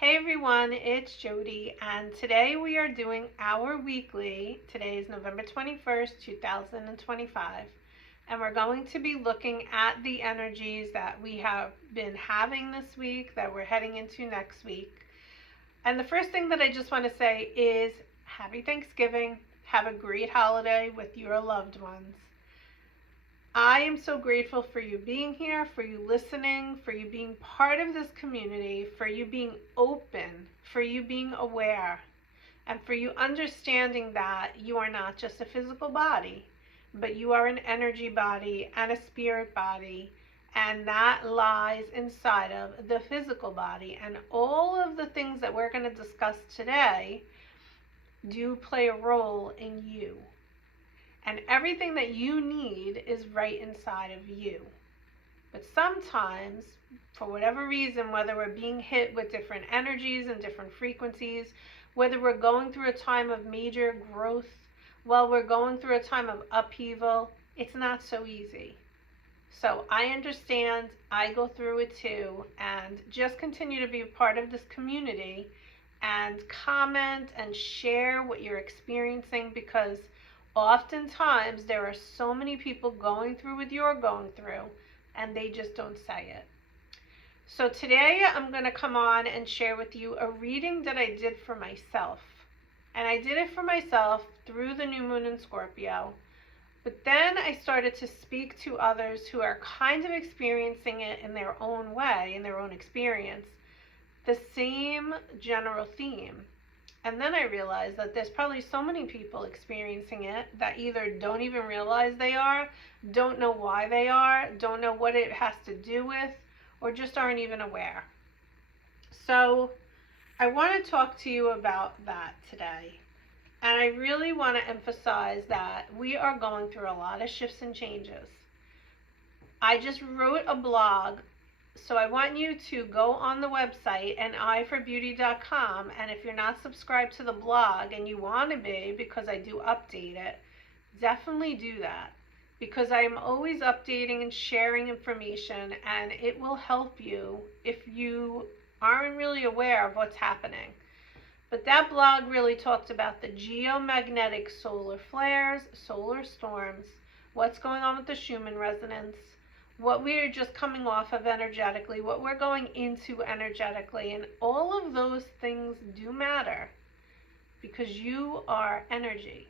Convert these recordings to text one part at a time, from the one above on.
Hey everyone, it's Jody, and today we are doing our weekly. Today is November 21st, 2025, and we're going to be looking at the energies that we have been having this week, that we're heading into next week. And the first thing that I just want to say is Happy Thanksgiving. Have a great holiday with your loved ones. I am so grateful for you being here, for you listening, for you being part of this community, for you being open, for you being aware, and for you understanding that you are not just a physical body, but you are an energy body and a spirit body, and that lies inside of the physical body. And all of the things that we're going to discuss today do play a role in you. And everything that you need is right inside of you. But sometimes, for whatever reason, whether we're being hit with different energies and different frequencies, whether we're going through a time of major growth, while we're going through a time of upheaval, it's not so easy. So I understand, I go through it too, and just continue to be a part of this community and comment and share what you're experiencing, because oftentimes there are so many people going through what you're going through and they just don't say it. So today I'm going to come on and share with you a reading that I did for myself. And I did it for myself through the new moon in Scorpio. But then I started to speak to others who are kind of experiencing it in their own way, in their own experience, the same general theme. And then I realized that there's probably so many people experiencing it that either don't even realize they are, don't know why they are, don't know what it has to do with, or just aren't even aware. So I want to talk to you about that today. And I really want to emphasize that we are going through a lot of shifts and changes. I just wrote a blog. So I want you to go on the website and iforbeauty.com, and if you're not subscribed to the blog and you want to be, because I do update it, definitely do that, because I am always updating and sharing information, and it will help you if you aren't really aware of what's happening. But that blog really talked about the geomagnetic solar flares, solar storms, what's going on with the Schumann resonance, what we're just coming off of energetically, what we're going into energetically, and all of those things do matter because you are energy.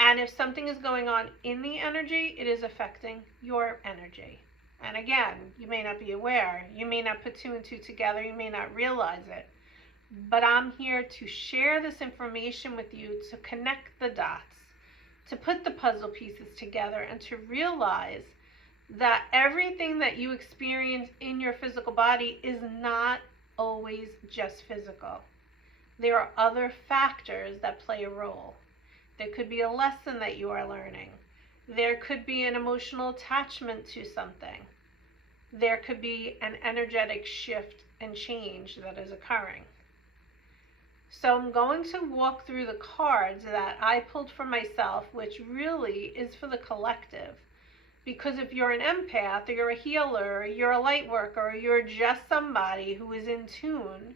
And if something is going on in the energy, it is affecting your energy. And again, you may not be aware, you may not put two and two together, you may not realize it, but I'm here to share this information with you, to connect the dots, to put the puzzle pieces together, and to realize that everything that you experience in your physical body is not always just physical. There are other factors that play a role. There could be a lesson that you are learning. There could be an emotional attachment to something. There could be an energetic shift and change that is occurring. So I'm going to walk through the cards that I pulled for myself, which really is for the collective. Because if you're an empath, or you're a healer, or you're a light worker, or you're just somebody who is in tune,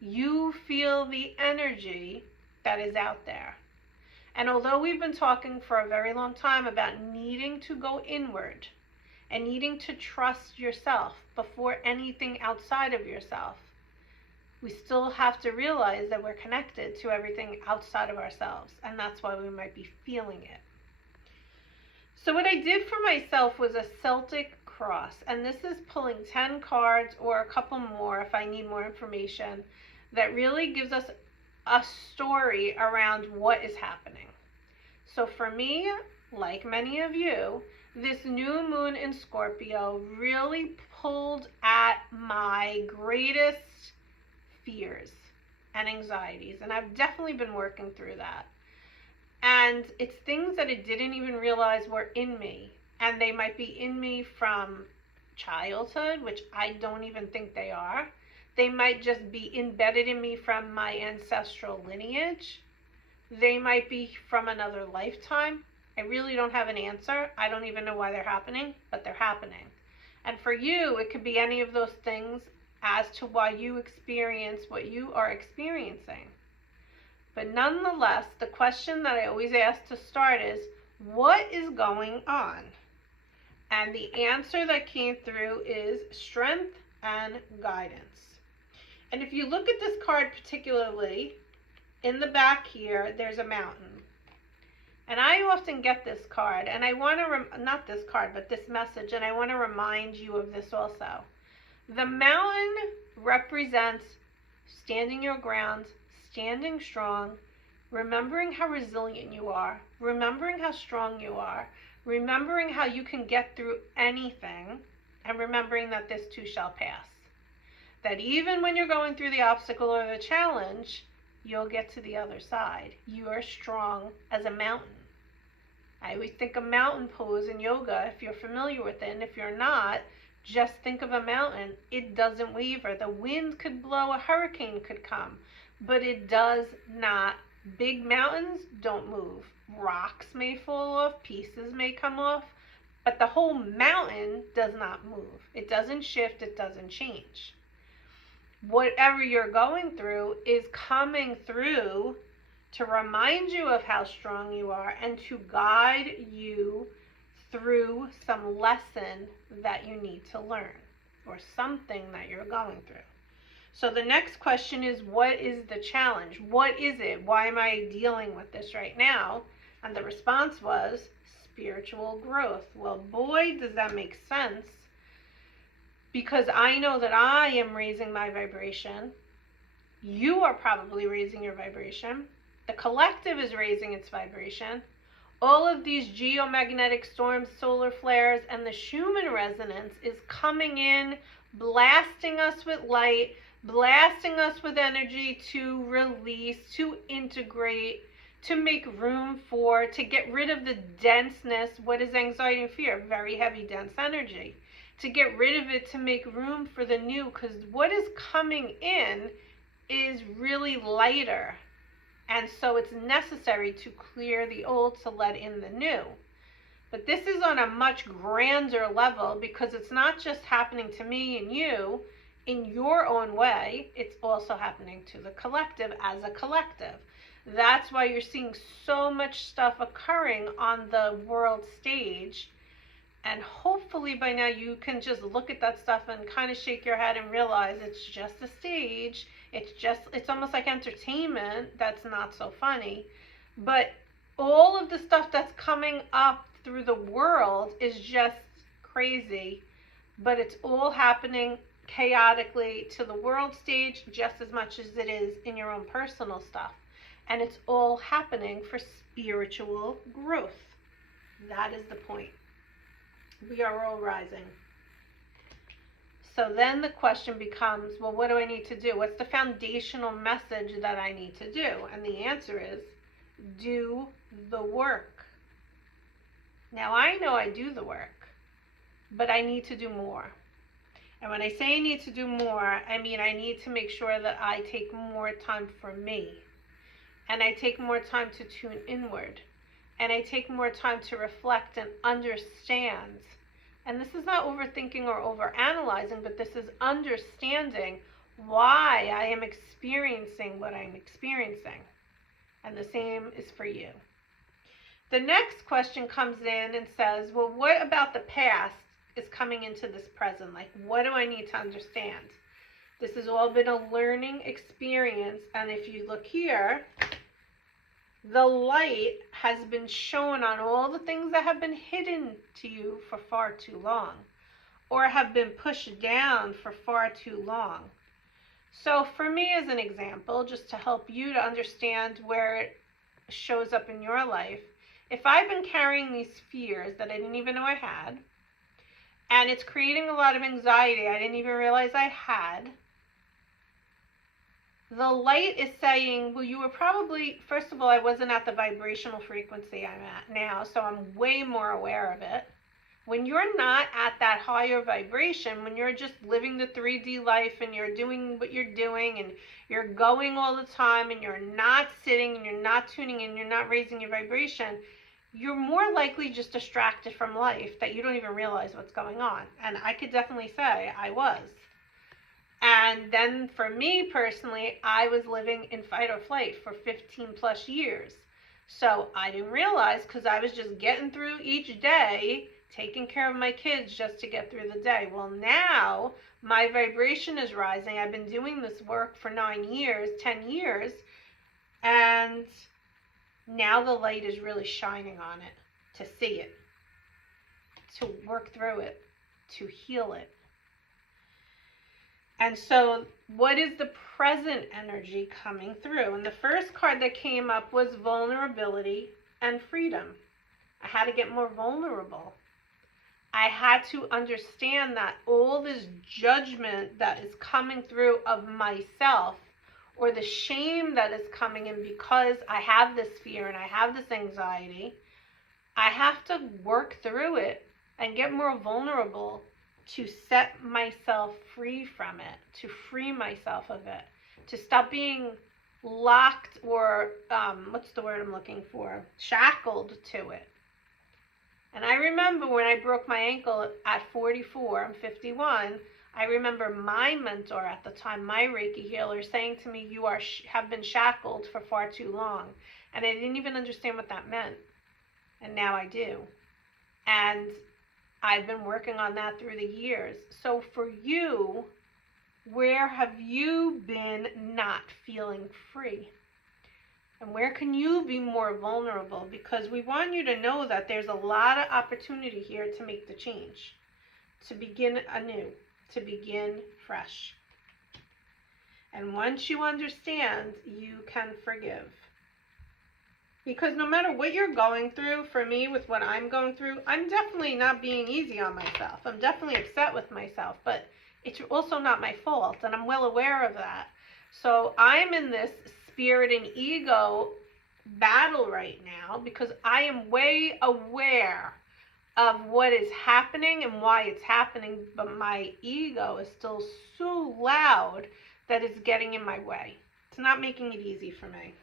you feel the energy that is out there. And although we've been talking for a very long time about needing to go inward and needing to trust yourself before anything outside of yourself, we still have to realize that we're connected to everything outside of ourselves, and that's why we might be feeling it. So what I did for myself was a Celtic cross, and this is pulling 10 cards or a couple more if I need more information, that really gives us a story around what is happening. So for me, like many of you, this new moon in Scorpio really pulled at my greatest fears and anxieties, and I've definitely been working through that. And it's things that I didn't even realize were in me. And they might be in me from childhood, which I don't even think they are. They might just be embedded in me from my ancestral lineage. They might be from another lifetime. I really don't have an answer. I don't even know why they're happening, but they're happening. And for you, it could be any of those things as to why you experience what you are experiencing. But nonetheless, the question that I always ask to start is, what is going on? And the answer that came through is strength and guidance. And if you look at this card particularly, in the back here, there's a mountain. And I often get this card, and I want to, not this card, but this message, and I want to remind you of this also. The mountain represents standing your ground, standing strong, remembering how resilient you are, remembering how strong you are, remembering how you can get through anything, and remembering that this too shall pass. That even when you're going through the obstacle or the challenge, you'll get to the other side. You are strong as a mountain. I always think of mountain pose in yoga, if you're familiar with it, and if you're not, just think of a mountain. It doesn't waver. The wind could blow, a hurricane could come, but it does not. Big mountains don't move. Rocks may fall off, pieces may come off, but the whole mountain does not move. It doesn't shift, it doesn't change. Whatever you're going through is coming through to remind you of how strong you are and to guide you through some lesson that you need to learn or something that you're going through. So the next question is, what is the challenge? What is it? Why am I dealing with this right now? And the response was spiritual growth. Well, boy, does that make sense, because I know that I am raising my vibration. You are probably raising your vibration. The collective is raising its vibration. All of these geomagnetic storms, solar flares, and the Schumann resonance is coming in, blasting us with light, blasting us with energy to release, to integrate, to make room for, to get rid of the denseness. What is anxiety and fear? Very heavy, dense energy. To get rid of it, to make room for the new, because what is coming in is really lighter. And so it's necessary to clear the old to let in the new. But this is on a much grander level, because it's not just happening to me and you in your own way, it's also happening to the collective as a collective. That's why you're seeing so much stuff occurring on the world stage. And hopefully by now you can just look at that stuff and kind of shake your head and realize it's just a stage. It's almost like entertainment that's not so funny. But all of the stuff that's coming up through the world is just crazy. But it's all happening chaotically to the world stage just as much as it is in your own personal stuff. And it's all happening for spiritual growth. That is the point. We are all rising. So then the question becomes, well, what do I need to do? What's the foundational message that I need to do? And the answer is, do the work. Now, I know I do the work, but I need to do more. And when I say I need to do more, I mean I need to make sure that I take more time for me. And I take more time to tune inward. And I take more time to reflect and understand. And this is not overthinking or overanalyzing, but this is understanding why I am experiencing what I'm experiencing. And the same is for you. The next question comes in and says, well, what about the past is coming into this present? Like, what do I need to understand? This has all been a learning experience. And if you look here, the light has been shown on all the things that have been hidden to you for far too long, or have been pushed down for far too long. So for me, as an example, just to help you to understand where it shows up in your life, if I've been carrying these fears that I didn't even know I had, and it's creating a lot of anxiety I didn't even realize I had, the light is saying, well, you were probably, first of all, I wasn't at the vibrational frequency I'm at now, so I'm way more aware of it. When you're not at that higher vibration, when you're just living the 3D life and you're doing what you're doing and you're going all the time and you're not sitting and you're not tuning in, you're not raising your vibration, you're more likely just distracted from life that you don't even realize what's going on. And I could definitely say I was. And then for me personally, I was living in fight or flight for 15 plus years. So I didn't realize, because I was just getting through each day, taking care of my kids just to get through the day. Well, now my vibration is rising. I've been doing this work for 9 years, 10 years, and now the light is really shining on it, to see it, to work through it, to heal it. And so what is the present energy coming through? And the first card that came up was vulnerability and freedom. I had to get more vulnerable. I had to understand that all this judgment that is coming through of myself, or the shame that is coming in because I have this fear and I have this anxiety, I have to work through it and get more vulnerable to set myself free from it, to free myself of it, to stop being locked or, what's the word I'm looking for? Shackled to it. And I remember when I broke my ankle at 44, I'm 51, I remember my mentor at the time, my Reiki healer, saying to me, you have been shackled for far too long. And I didn't even understand what that meant. And now I do. And I've been working on that through the years. So for you, where have you been not feeling free? And where can you be more vulnerable? Because we want you to know that there's a lot of opportunity here to make the change, to begin anew, to begin fresh. And once you understand, you can forgive. Because no matter what you're going through, for me, with what I'm going through, I'm definitely not being easy on myself. I'm definitely upset with myself, but it's also not my fault, and I'm well aware of that. So I'm in this spirit and ego battle right now because I am way aware of what is happening and why it's happening, but my ego is still so loud that it's getting in my way. It's not making it easy for me.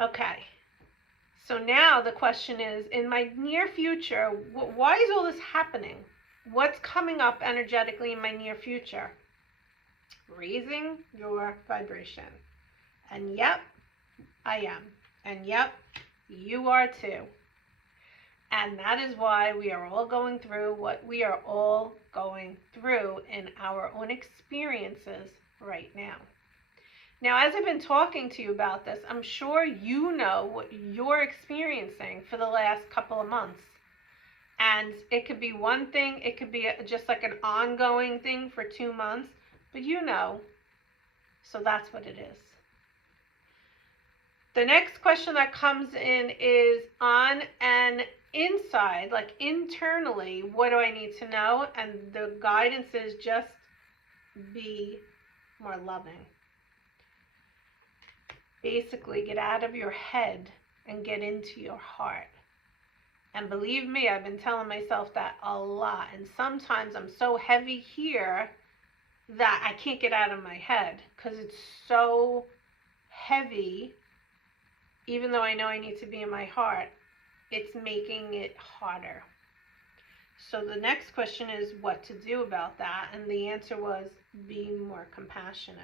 Okay, so now the question is, in my near future, why is all this happening? What's coming up energetically in my near future? Raising your vibration. And yep, I am. And yep, you are too. And that is why we are all going through what we are all going through in our own experiences right now. Now, as I've been talking to you about this, I'm sure you know what you're experiencing for the last couple of months. And it could be one thing, it could be just like an ongoing thing for 2 months, but you know. So that's what it is. The next question that comes in is on an inside, like internally, what do I need to know? And the guidance is just be more loving. Basically, get out of your head and get into your heart. And believe me, I've been telling myself that a lot. And sometimes I'm so heavy here that I can't get out of my head because it's so heavy. Even though I know I need to be in my heart, it's making it harder. So the next question is what to do about that. And the answer was be more compassionate.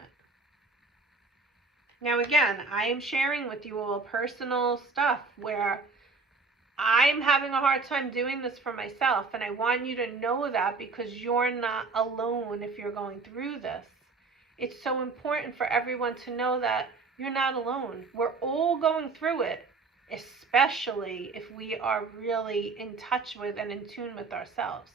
Now again, I am sharing with you all personal stuff where I'm having a hard time doing this for myself, and I want you to know that because you're not alone if you're going through this. It's so important for everyone to know that you're not alone. We're all going through it, especially if we are really in touch with and in tune with ourselves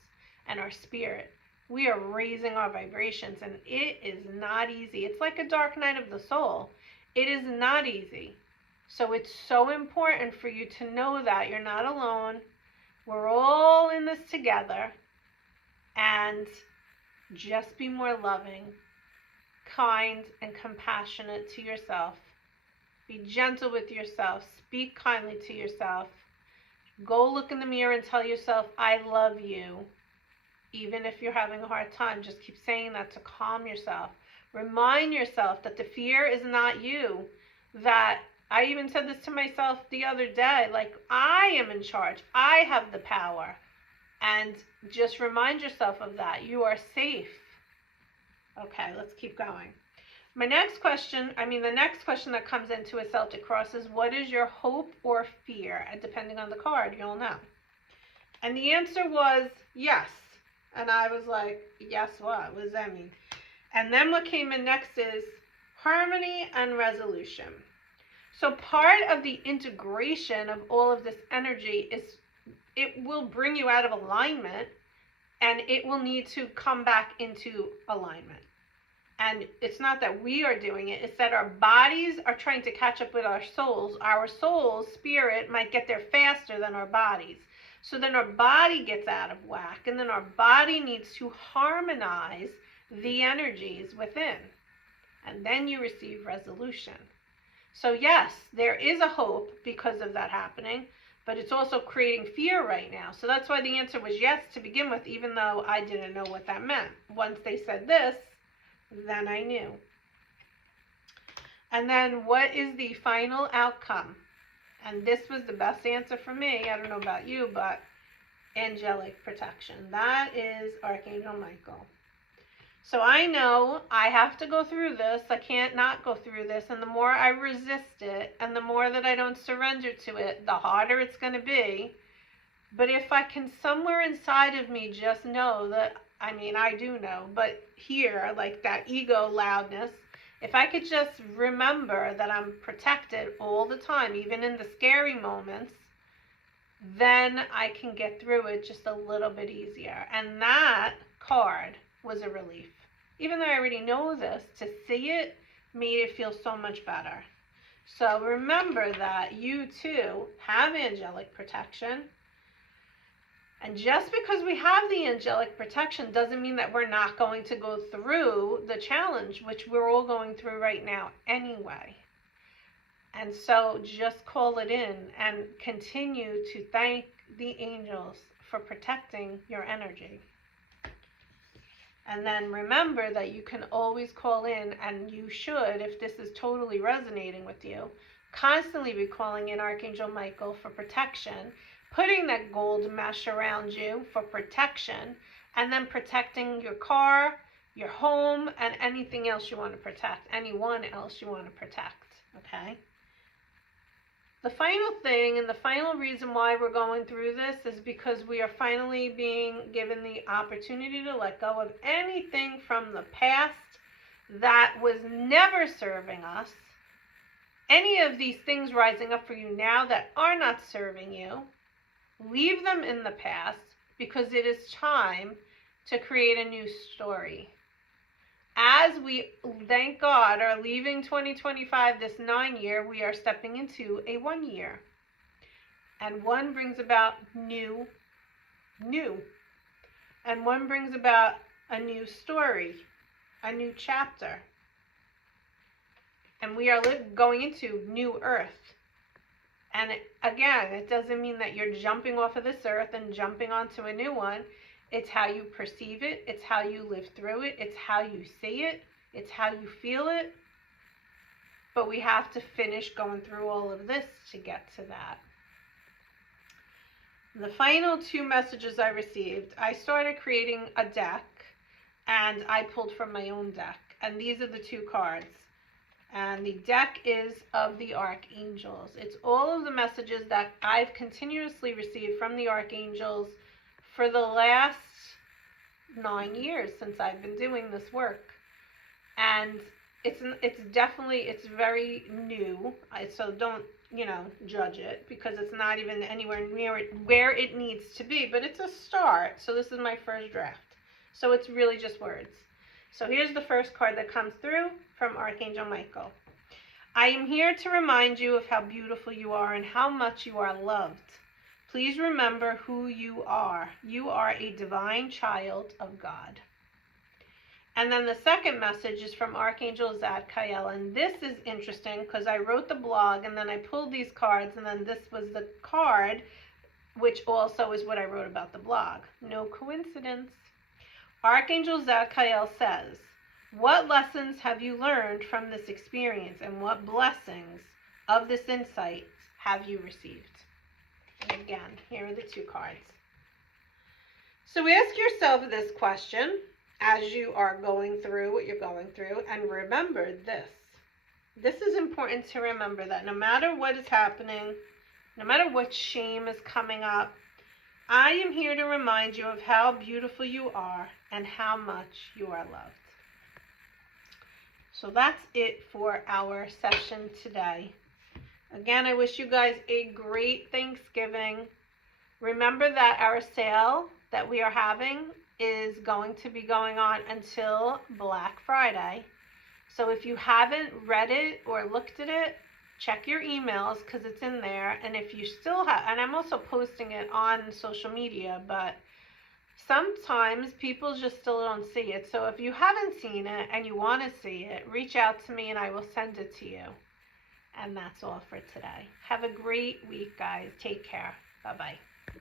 and our spirit. We are raising our vibrations, and it is not easy. It's like a dark night of the soul. It is not easy. So it's so important for you to know that you're not alone. We're all in this together. And just be more loving, kind, and compassionate to yourself. Be gentle with yourself. Speak kindly to yourself. Go look in the mirror and tell yourself, I love you. Even if you're having a hard time, just keep saying that to calm yourself. Remind yourself that the fear is not you. That I even said this to myself the other day, like I am in charge. I have the power. And just remind yourself of that. You are safe. Okay, let's keep going. The next question that comes into a Celtic cross is, what is your hope or fear? And depending on the card, you'll know. And the answer was yes. And I was like, yes, what? What does that mean? And then what came in next is harmony and resolution. So part of the integration of all of this energy is it will bring you out of alignment, and it will need to come back into alignment. And it's not that we are doing it, it's that our bodies are trying to catch up with our souls. Our soul's spirit might get there faster than our bodies. So then our body gets out of whack, and then our body needs to harmonize the energies within. And then you receive resolution. So yes, there is a hope because of that happening, but it's also creating fear right now. So that's why the answer was yes to begin with, even though I didn't know what that meant. Once they said this, then I knew. And then what is the final outcome? And this was the best answer for me. I don't know about you, but angelic protection. That is Archangel Michael. So I know I have to go through this. I can't not go through this. And the more I resist it, and the more that I don't surrender to it, the harder it's going to be. But if I can somewhere inside of me just know that, I do know, but here, like that ego loudness, if I could just remember that I'm protected all the time, even in the scary moments, then I can get through it just a little bit easier. And that card was a relief. Even though I already know this, to see it made it feel so much better. So remember that you too have angelic protection. And just because we have the angelic protection doesn't mean that we're not going to go through the challenge, which we're all going through right now anyway. And so just call it in and continue to thank the angels for protecting your energy. And then remember that you can always call in, and you should, if this is totally resonating with you, constantly be calling in Archangel Michael for protection, putting that gold mesh around you for protection, and then protecting your car, your home, and anything else you want to protect, anyone else you want to protect, okay? The final thing and the final reason why we're going through this is because we are finally being given the opportunity to let go of anything from the past that was never serving us. Any of these things rising up for you now that are not serving you, leave them in the past, because it is time to create a new story. As we, thank God, are leaving 2025, this 9-year, we are stepping into a 1 year. And one brings about new. And one brings about a new story, a new chapter. And we are going into new earth. And again, it doesn't mean that you're jumping off of this earth and jumping onto a new one. It's how you perceive it. It's how you live through it. It's how you see it. It's how you feel it. But we have to finish going through all of this to get to that. The final 2 messages I received, I started creating a deck, and I pulled from my own deck. And these are the 2 cards. And the deck is of the archangels. It's all of the messages that I've continuously received from the archangels for the last 9 years since I've been doing this work. And it's very new. So don't, judge it, because it's not even anywhere near where it needs to be. But it's a start. So this is my first draft. So it's really just words. So here's the first card that comes through from Archangel Michael. I am here to remind you of how beautiful you are and how much you are loved. Please remember who you are. You are a divine child of God. And then the second message is from Archangel Zadkiel. And this is interesting because I wrote the blog and then I pulled these cards, and then this was the card, which also is what I wrote about the blog. No coincidence. Archangel Zadkiel says, what lessons have you learned from this experience, and what blessings of this insight have you received? And again, here are the 2 cards. So ask yourself this question, as you are going through what you're going through. And remember this. This is important to remember, that no matter what is happening, no matter what shame is coming up, I am here to remind you of how beautiful you are and how much you are loved. So that's it for our session today. Again, I wish you guys a great Thanksgiving. Remember that our sale that we are having is going to be going on until Black Friday. So if you haven't read it or looked at it, check your emails because it's in there. And if you still have, and I'm also posting it on social media, but sometimes people just still don't see it. So if you haven't seen it and you want to see it, reach out to me and I will send it to you. And that's all for today. Have a great week, guys. Take care. Bye-bye.